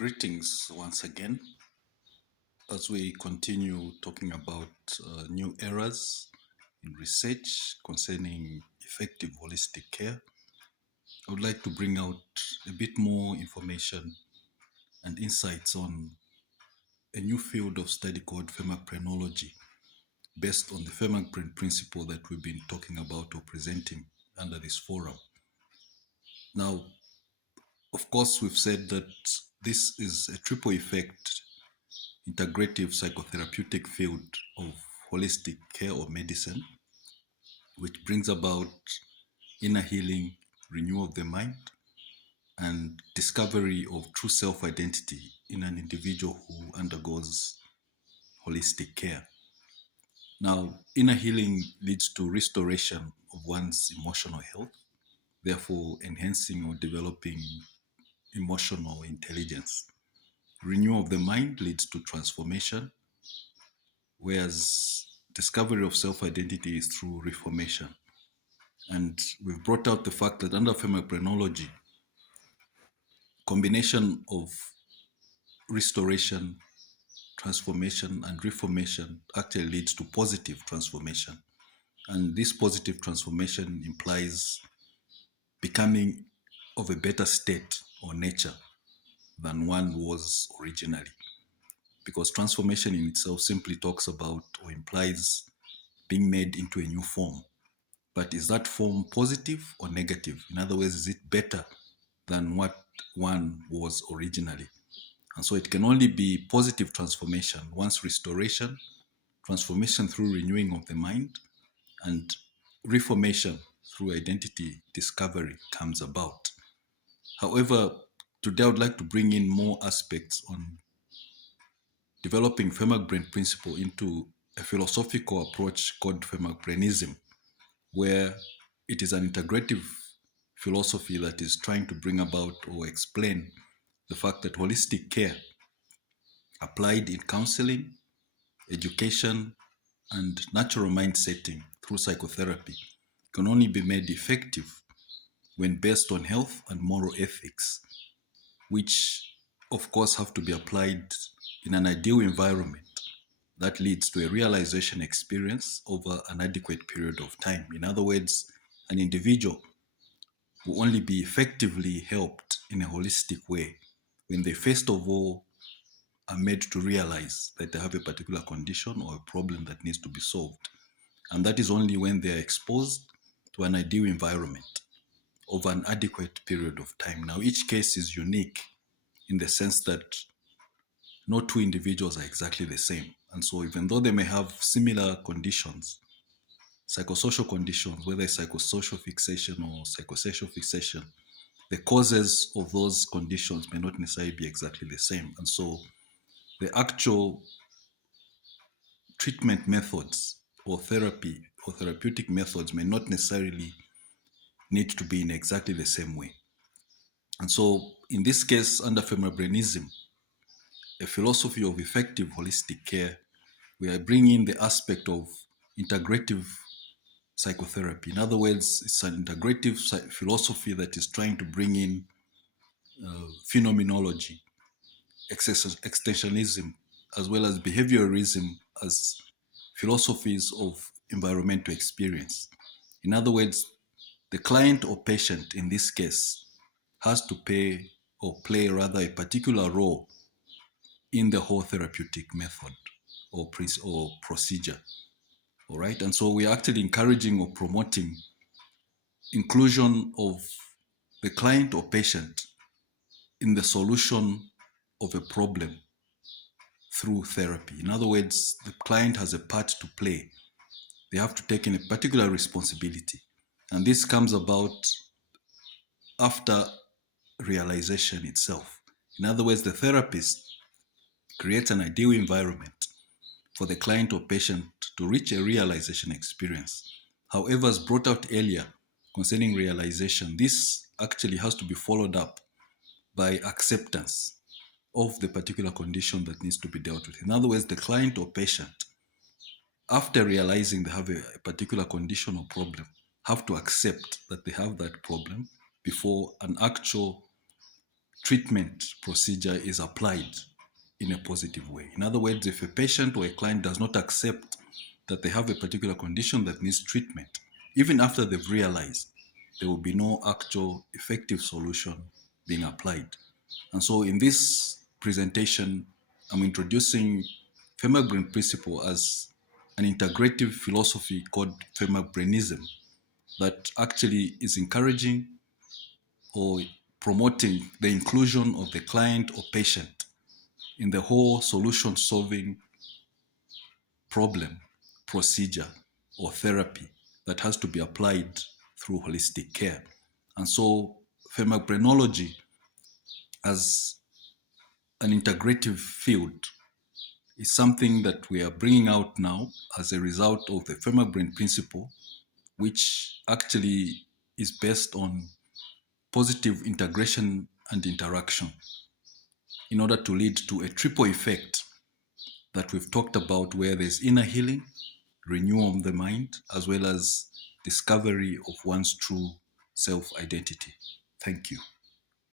Greetings once again as we continue talking about new eras in research concerning effective holistic care. I would like to bring out a bit more information and insights on a new field of study called Phemegprenology, based on the Phemegpren principle that we've been talking about or presenting under this forum. Now, of course, we've said that this is a triple effect integrative psychotherapeutic field of holistic care or medicine, which brings about inner healing, renewal of the mind, and discovery of true self identity in an individual who undergoes holistic care. Now, inner healing leads to restoration of one's emotional health, therefore, enhancing or developing emotional intelligence. Renewal of the mind leads to transformation, whereas discovery of self-identity is through reformation. And we've brought out the fact that under phenomenology, combination of restoration, transformation, and reformation actually leads to positive transformation. And this positive transformation implies becoming of a better state or nature than one was originally. Because transformation in itself simply talks about or implies being made into a new form. But is that form positive or negative? In other words, is it better than what one was originally? And so it can only be positive transformation once restoration, transformation through renewing of the mind, and reformation through identity discovery comes about. However, today I would like to bring in more aspects on developing Phemegpren principle into a philosophical approach called Phemegprenism, where it is an integrative philosophy that is trying to bring about or explain the fact that holistic care applied in counseling, education, and natural mind setting through psychotherapy can only be made effective when based on health and moral ethics, which of course have to be applied in an ideal environment that leads to a realization experience over an adequate period of time. In other words, an individual will only be effectively helped in a holistic way when they first of all are made to realize that they have a particular condition or a problem that needs to be solved. And that is only when they are exposed to an ideal environment over an adequate period of time. Now, each case is unique in the sense that no two individuals are exactly the same. And so even though they may have similar conditions, psychosocial conditions, whether it's psychosocial fixation or psychosocial fixation, the causes of those conditions may not necessarily be exactly the same. And so the actual treatment methods or therapy or therapeutic methods may not necessarily need to be in exactly the same way. And so in this case, under Phemegprenism, a philosophy of effective holistic care, we are bringing the aspect of integrative psychotherapy. In other words, it's an integrative philosophy that is trying to bring in phenomenology, extensionism, as well as behaviorism as philosophies of environmental experience. In other words, the client or patient in this case has to play rather a particular role in the whole therapeutic method or procedure. All right. And so we're actually encouraging or promoting inclusion of the client or patient in the solution of a problem through therapy. In other words, the client has a part to play. They have to take in a particular responsibility. And this comes about after realization itself. In other words, the therapist creates an ideal environment for the client or patient to reach a realization experience. However, as brought out earlier concerning realization, this actually has to be followed up by acceptance of the particular condition that needs to be dealt with. In other words, the client or patient, after realizing they have a particular condition or problem, have to accept that they have that problem before an actual treatment procedure is applied in a positive way. In other words, if a patient or a client does not accept that they have a particular condition that needs treatment, even after they've realized, there will be no actual effective solution being applied. And so in this presentation, I'm introducing Phemegprene principle as an integrative philosophy called Phemegprenism that actually is encouraging or promoting the inclusion of the client or patient in the whole solution solving problem, procedure, or therapy that has to be applied through holistic care. And so, phemegprenology as an integrative field is something that we are bringing out now as a result of the Phemegprene principle, which actually is based on positive integration and interaction in order to lead to a triple effect that we've talked about, where there's inner healing, renewal of the mind, as well as discovery of one's true self identity. Thank you.